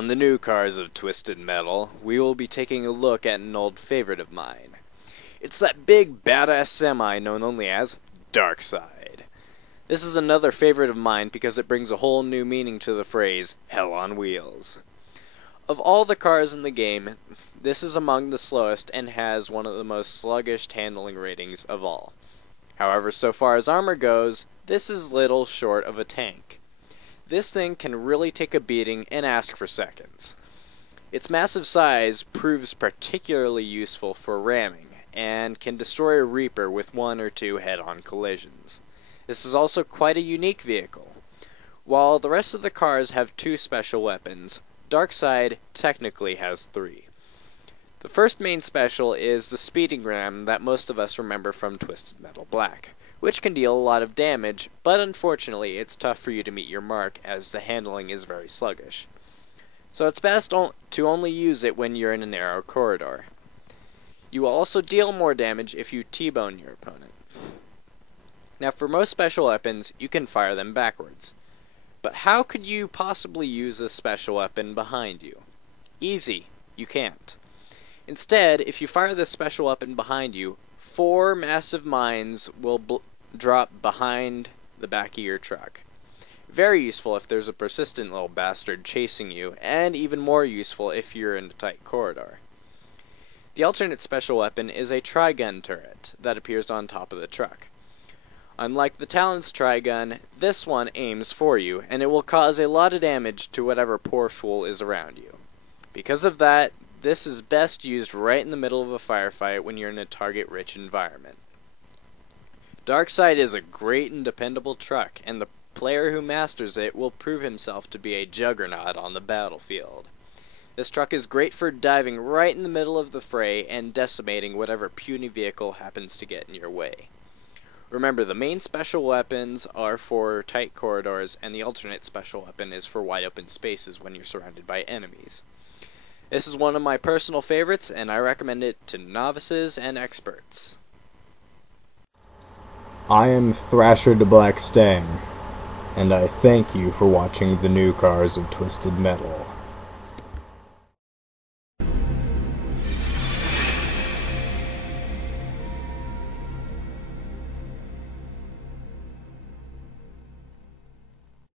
On the new cars of Twisted Metal, we will be taking a look at an old favorite of mine. It's that big badass semi known only as Darkside. This is another favorite of mine because it brings a whole new meaning to the phrase, hell on wheels. Of all the cars in the game, this is among the slowest and has one of the most sluggish handling ratings of all. However, so far as armor goes, this is little short of a tank. This thing can really take a beating and ask for seconds. Its massive size proves particularly useful for ramming, and can destroy a Reaper with one or two head-on collisions. This is also quite a unique vehicle. While the rest of the cars have 2 special weapons, Darkside technically has 3. The first main special is the speeding ram that most of us remember from Twisted Metal Black, which can deal a lot of damage, but unfortunately it's tough for you to meet your mark as the handling is very sluggish. So it's best to only use it when you're in a narrow corridor. You will also deal more damage if you T-bone your opponent. Now for most special weapons, you can fire them backwards. But how could you possibly use a special weapon behind you? Easy, you can't. Instead, if you fire this special weapon behind you, 4 massive mines will drop behind the back of your truck. Very useful if there's a persistent little bastard chasing you, and even more useful if you're in a tight corridor. The alternate special weapon is a tri-gun turret that appears on top of the truck. Unlike the Talon's tri-gun, this one aims for you, and it will cause a lot of damage to whatever poor fool is around you. Because of that, this is best used right in the middle of a firefight when you're in a target-rich environment. Darkside is a great and dependable truck, and the player who masters it will prove himself to be a juggernaut on the battlefield. This truck is great for diving right in the middle of the fray and decimating whatever puny vehicle happens to get in your way. Remember, the main special weapons are for tight corridors, and the alternate special weapon is for wide open spaces when you're surrounded by enemies. This is one of my personal favorites, and I recommend it to novices and experts. I am Thrasher de Black Stang, and I thank you for watching the new cars of Twisted Metal.